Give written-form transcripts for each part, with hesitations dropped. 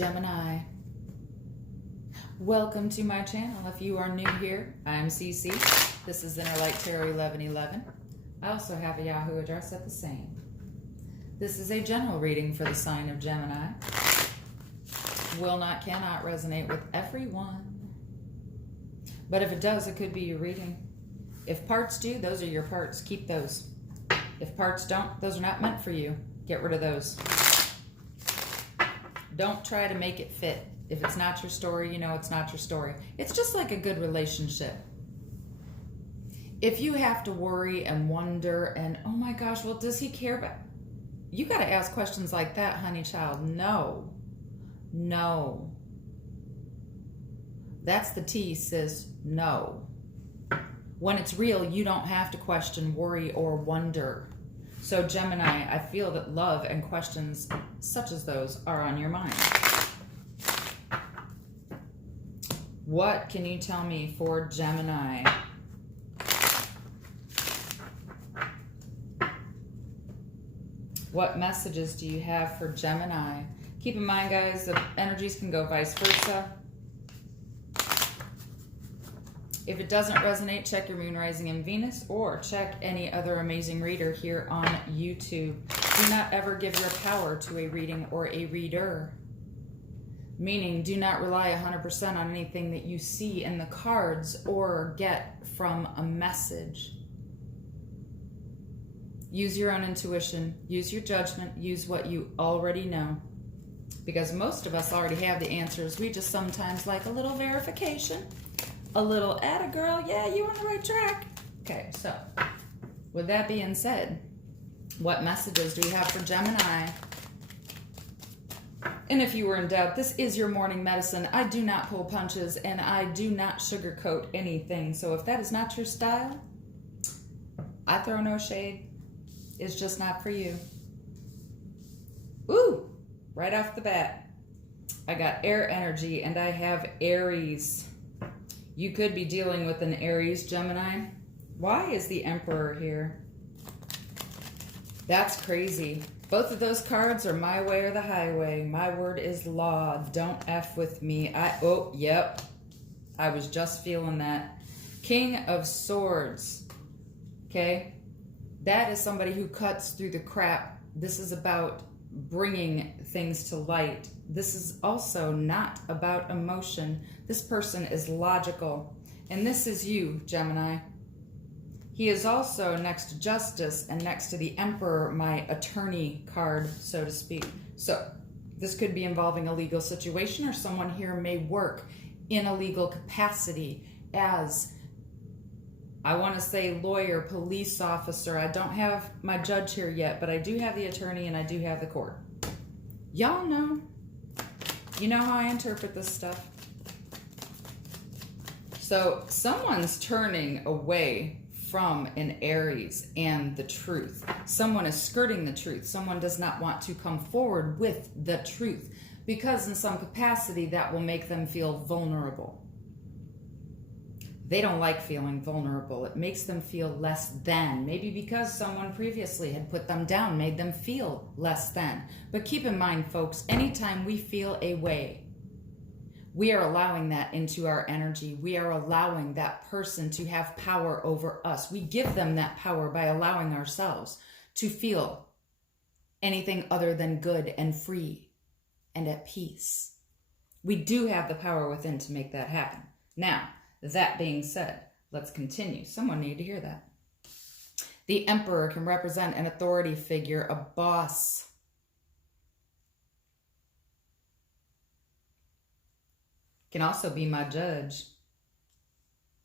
Gemini. Welcome to my channel. If you are new here, I'm Cece. This is Inner Light Tarot 1111. I also have a Yahoo address at the same. This is a general reading for the sign of Gemini. Will not, cannot resonate with everyone. But if it does, it could be your reading. If parts do, those are your parts. Keep those. If parts don't, those are not meant for you. Get rid of those. Don't try to make it fit. If it's not your story, you know it's not your story. It's just like a good relationship. If you have to worry and wonder and, oh my gosh, well, does he care about... You got to ask questions like that, honey child. No. No. That's the T, sis. No. When it's real, you don't have to question, worry, or wonder. So Gemini, I feel that love and questions such as those are on your mind. What can you tell me for Gemini? What messages do you have for Gemini? Keep in mind, guys, the energies can go vice versa. If it doesn't resonate, check your moon, rising, and Venus, or check any other amazing reader here on YouTube. Do not ever give your power to a reading or a reader. Meaning, do not rely 100% on anything that you see in the cards or get from a message. Use your own intuition, use your judgment, use what you already know. Because most of us already have the answers. We just sometimes like a little verification. A little atta girl, yeah, you on the right track. Okay, so with that being said, what messages do we have for Gemini? And if you were in doubt, this is your morning medicine. I do not pull punches and I do not sugarcoat anything. So if that is not your style, I throw no shade. It's just not for you. Ooh, right off the bat, I got air energy and I have Aries. You could be dealing with an Aries, Gemini. Why is the Emperor here? That's crazy. Both of those cards are my way or the highway. My word is law. Don't F with me. Oh, yep. I was just feeling that. King of Swords. Okay? That is somebody who cuts through the crap. This is about bringing things to light. This is also not about emotion. This person is logical. And this is you, Gemini. He is also next to Justice and next to the Emperor, my attorney card, so to speak. So this could be involving a legal situation, or someone here may work in a legal capacity as, I want to say, lawyer, police officer. I don't have my judge here yet, but I do have the attorney and I do have the court. Y'all know. You know how I interpret this stuff. So someone's turning away from an Aries and the truth. Someone is skirting the truth. Someone does not want to come forward with the truth because in some capacity that will make them feel vulnerable. They don't like feeling vulnerable. It makes them feel less than. Maybe because someone previously had put them down, made them feel less than. But keep in mind, folks, anytime we feel a way, we are allowing that into our energy. We are allowing that person to have power over us. We give them that power by allowing ourselves to feel anything other than good and free and at peace. We do have the power within to make that happen. Now, that being said, let's continue. Someone needed to hear that. The Emperor can represent an authority figure, a boss. Can also be my judge.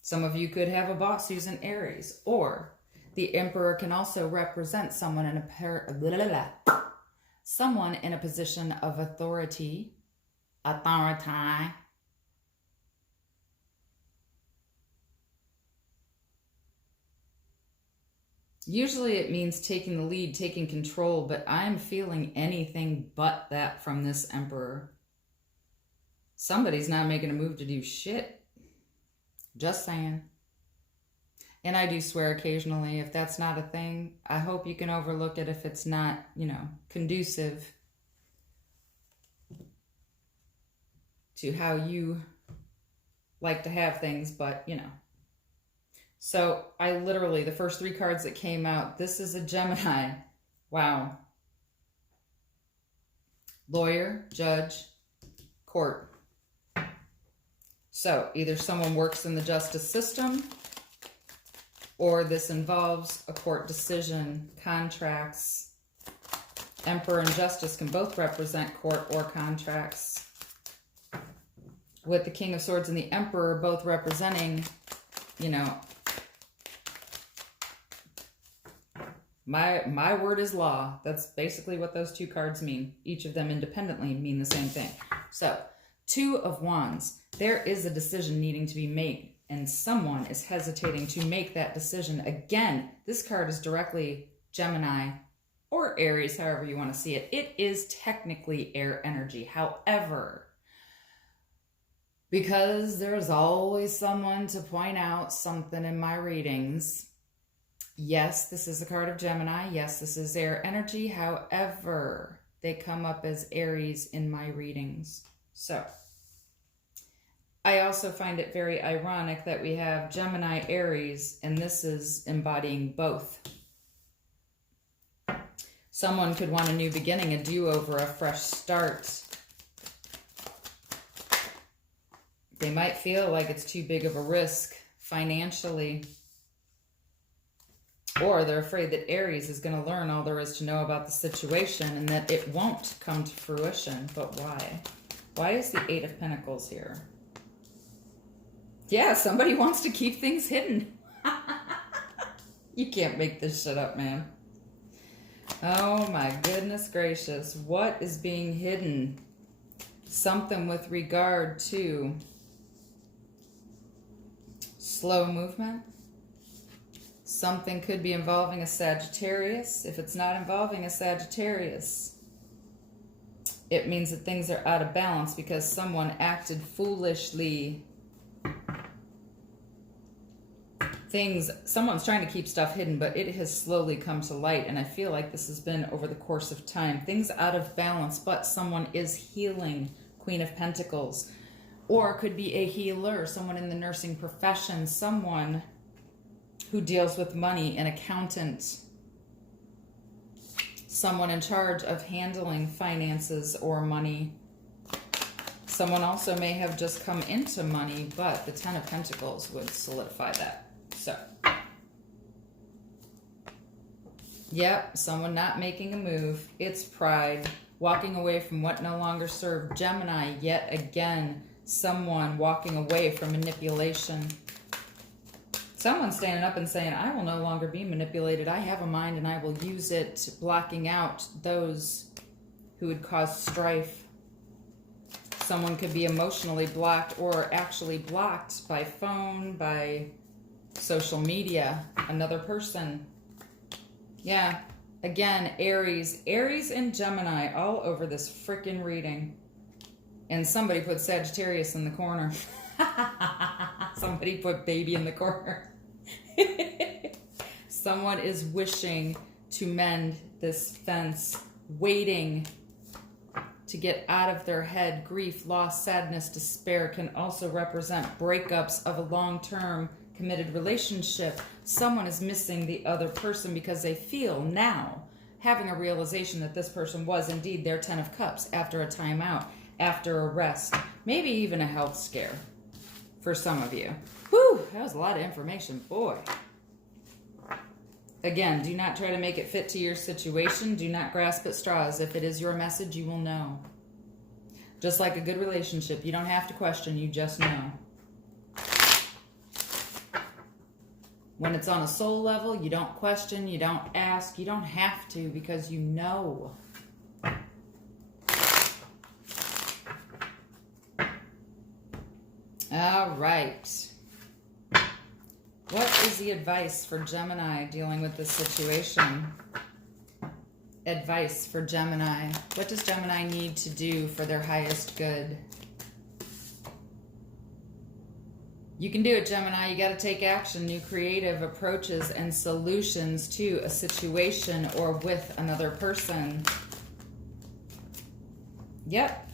Some of you could have a boss who's an Aries, or the Emperor can also represent someone in a position of authority. Usually it means taking the lead, taking control, but I'm feeling anything but that from this Emperor. Somebody's not making a move to do shit. Just saying. And I do swear occasionally. If that's not a thing, I hope you can overlook it if it's not, conducive. to how you like to have things, but you know. So I literally, the first 3 cards that came out, this is a Gemini. Wow. Lawyer, judge, court. So either someone works in the justice system, or this involves a court decision, contracts. Emperor and Justice can both represent court or contracts. With the King of Swords and the Emperor both representing, you know, my word is law. That's basically what those 2 cards mean. Each of them independently mean the same thing. So, 2 of Wands. There is a decision needing to be made, and someone is hesitating to make that decision. Again, this card is directly Gemini or Aries, however you want to see it. It is technically air energy. However, because there's always someone to point out something in my readings, yes, this is a card of Gemini. Yes, this is air energy. However, they come up as Aries in my readings. So, I also find it very ironic that we have Gemini, Aries, and this is embodying both. Someone could want a new beginning, a do-over, a fresh start. They might feel like it's too big of a risk financially. Or they're afraid that Aries is going to learn all there is to know about the situation and that it won't come to fruition. But why? Why is the 8 of Pentacles here? Yeah, somebody wants to keep things hidden. You can't make this shit up, man. Oh my goodness gracious. What is being hidden? Something with regard to slow movement. Something could be involving a Sagittarius. If it's not involving a Sagittarius, it means that things are out of balance because someone acted foolishly. Someone's trying to keep stuff hidden, but it has slowly come to light, and I feel like this has been over the course of time. Things out of balance, but someone is healing. Queen of Pentacles. Or could be a healer, someone in the nursing profession, someone who deals with money, an accountant, someone in charge of handling finances or money. Someone also may have just come into money, but the 10 of Pentacles would solidify that. So, yep, someone not making a move. It's pride, walking away from what no longer served. Gemini, yet again, someone walking away from manipulation. Someone standing up and saying, I will no longer be manipulated. I have a mind and I will use it, blocking out those who would cause strife. Someone could be emotionally blocked or actually blocked by phone, by social media, another person. Yeah, again, Aries and Gemini all over this freaking reading. And somebody put Sagittarius in the corner. Somebody put baby in the corner. Someone is wishing to mend this fence, waiting to get out of their head. Grief, loss, sadness, despair can also represent breakups of a long-term committed relationship. Someone is missing the other person because they feel now, having a realization that this person was indeed their 10 of Cups after a timeout, after a rest, maybe even a health scare for some of you. Whew, that was a lot of information, boy. Again, do not try to make it fit to your situation. Do not grasp at straws. If it is your message, you will know. Just like a good relationship, you don't have to question, you just know. When it's on a soul level, you don't question, you don't ask, you don't have to because you know. All right. What is the advice for Gemini dealing with this situation? Advice for Gemini. What does Gemini need to do for their highest good? You can do it, Gemini. You got to take action, new creative approaches and solutions to a situation or with another person. Yep.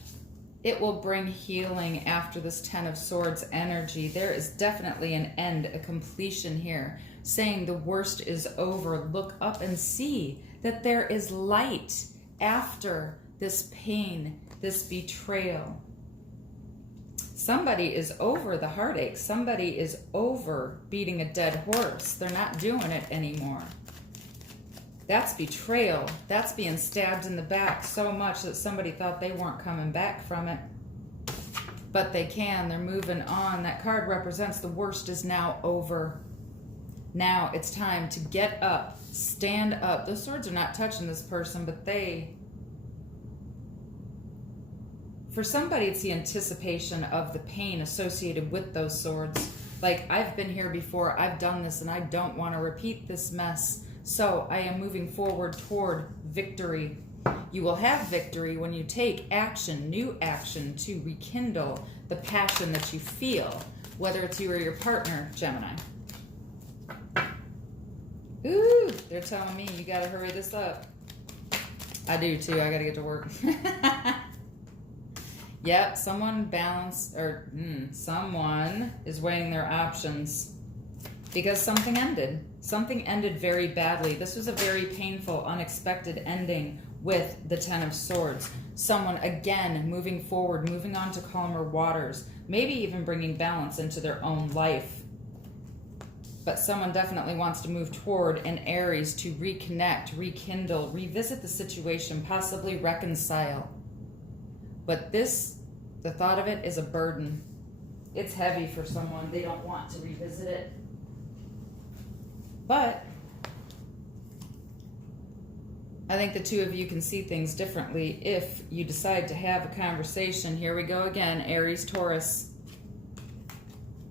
It will bring healing after this 10 of Swords energy. There is definitely an end, a completion here, saying the worst is over. Look up and see that there is light after this pain, this betrayal. Somebody is over the heartache. Somebody is over beating a dead horse. They're not doing it anymore. That's betrayal. That's being stabbed in the back so much that somebody thought they weren't coming back from it. But they can. They're moving on. That card represents the worst is now over. Now it's time to get up. Stand up. Those swords are not touching this person, but they... For somebody, it's the anticipation of the pain associated with those swords. Like, I've been here before, I've done this, and I don't want to repeat this mess. So I am moving forward toward victory. You will have victory when you take action, new action, to rekindle the passion that you feel, whether it's you or your partner, Gemini. Ooh, they're telling me you got to hurry this up. I do too. I got to get to work. Yep, someone someone is weighing their options because something ended. Something ended very badly. This was a very painful, unexpected ending with the 10 of Swords. Someone, again, moving forward, moving on to calmer waters, maybe even bringing balance into their own life. But someone definitely wants to move toward an Aries to reconnect, rekindle, revisit the situation, possibly reconcile. But this, the thought of it is a burden. It's heavy for someone. They don't want to revisit it. But I think the two of you can see things differently if you decide to have a conversation. Here we go again, Aries, Taurus.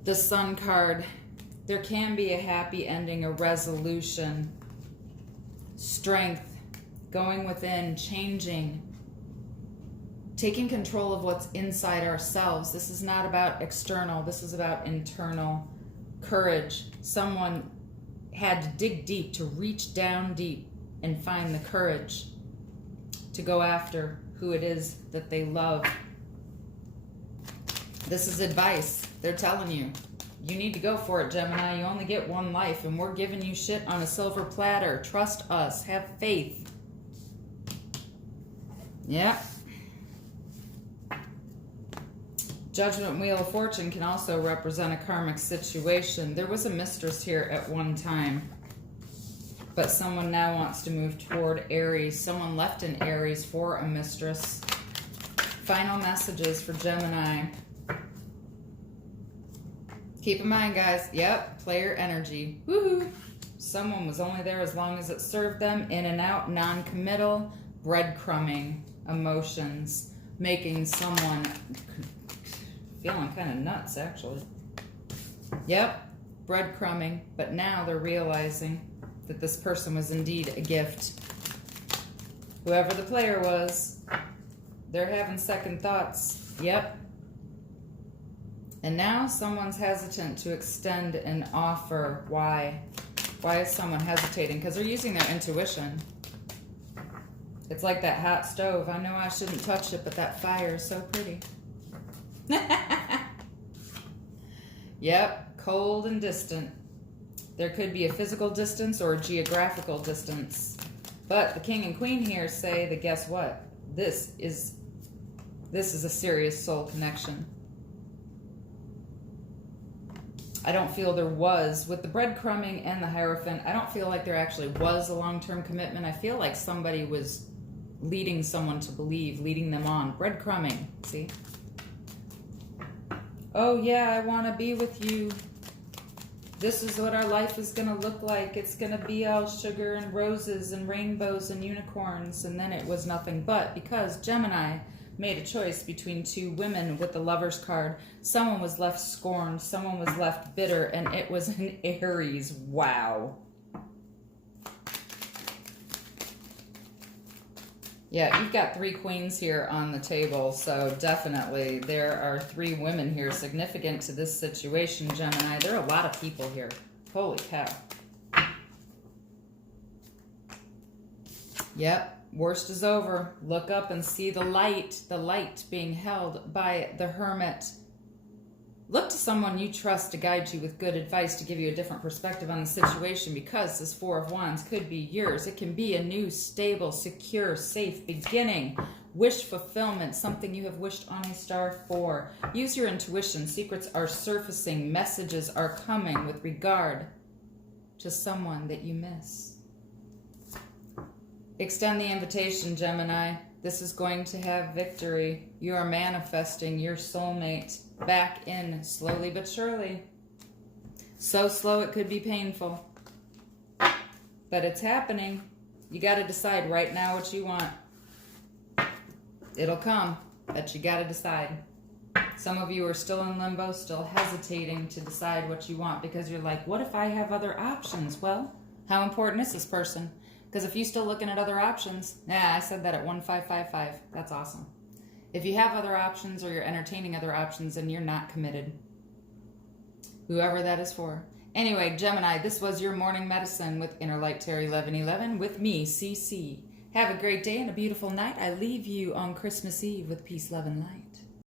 The Sun card. There can be a happy ending, a resolution. Strength, going within, changing. Taking control of what's inside ourselves. This is not about external. This is about internal. Courage. Someone had to dig deep, to reach down deep and find the courage to go after who it is that they love. This is advice. They're telling you, you need to go for it, Gemini. You only get one life, and we're giving you shit on a silver platter. Trust us. Have faith. Yeah. Judgment Wheel of Fortune can also represent a karmic situation. There was a mistress here at one time, but someone now wants to move toward Aries. Someone left in Aries for a mistress. Final messages for Gemini. Keep in mind, guys, yep, player energy. Woohoo! Someone was only there as long as it served them, in and out, non-committal, breadcrumbing, emotions, making someone... feeling kind of nuts, actually. Yep, breadcrumbing, but now they're realizing that this person was indeed a gift. Whoever the player was, they're having second thoughts. Yep. And now someone's hesitant to extend an offer. Why? Why is someone hesitating? Because they're using their intuition. It's like that hot stove. I know I shouldn't touch it, but that fire is so pretty. Yep, cold and distant. There could be a physical distance or a geographical distance. But the king and queen here say that, guess what? This is a serious soul connection. I don't feel there was, with the breadcrumbing and the Hierophant, I don't feel like there actually was a long-term commitment. I feel like somebody was leading someone to believe, leading them on. Breadcrumbing, see? Oh yeah, I want to be with you. This is what our life is going to look like. It's going to be all sugar and roses and rainbows and unicorns. And then it was nothing but, because Gemini made a choice between two women with the Lover's card. Someone was left scorned, someone was left bitter, and it was an Aries. Wow. Yeah, you've got 3 queens here on the table, so definitely there are 3 women here significant to this situation, Gemini. There are a lot of people here. Holy cow. Yep. worst is over. Look up and see the light being held by the Hermit. Look to someone you trust to guide you with good advice, to give you a different perspective on the situation, because this Four of Wands could be yours. It can be a new, stable, secure, safe beginning. Wish fulfillment, something you have wished on a star for. Use your intuition. Secrets are surfacing. Messages are coming with regard to someone that you miss. Extend the invitation, Gemini. This is going to have victory. You are manifesting your soulmate back in, slowly but surely. So slow it could be painful. But it's happening. You got to decide right now what you want. It'll come, but you got to decide. Some of you are still in limbo, still hesitating to decide what you want, because you're like, what if I have other options? Well, how important is this person? Because if you're still looking at other options, I said that at 1555. That's awesome. If you have other options, or you're entertaining other options, and you're not committed, whoever that is for. Anyway, Gemini, this was your morning medicine with Inner Light Terry 1111 with me, CC. Have a great day and a beautiful night. I leave you on Christmas Eve with peace, love, and light.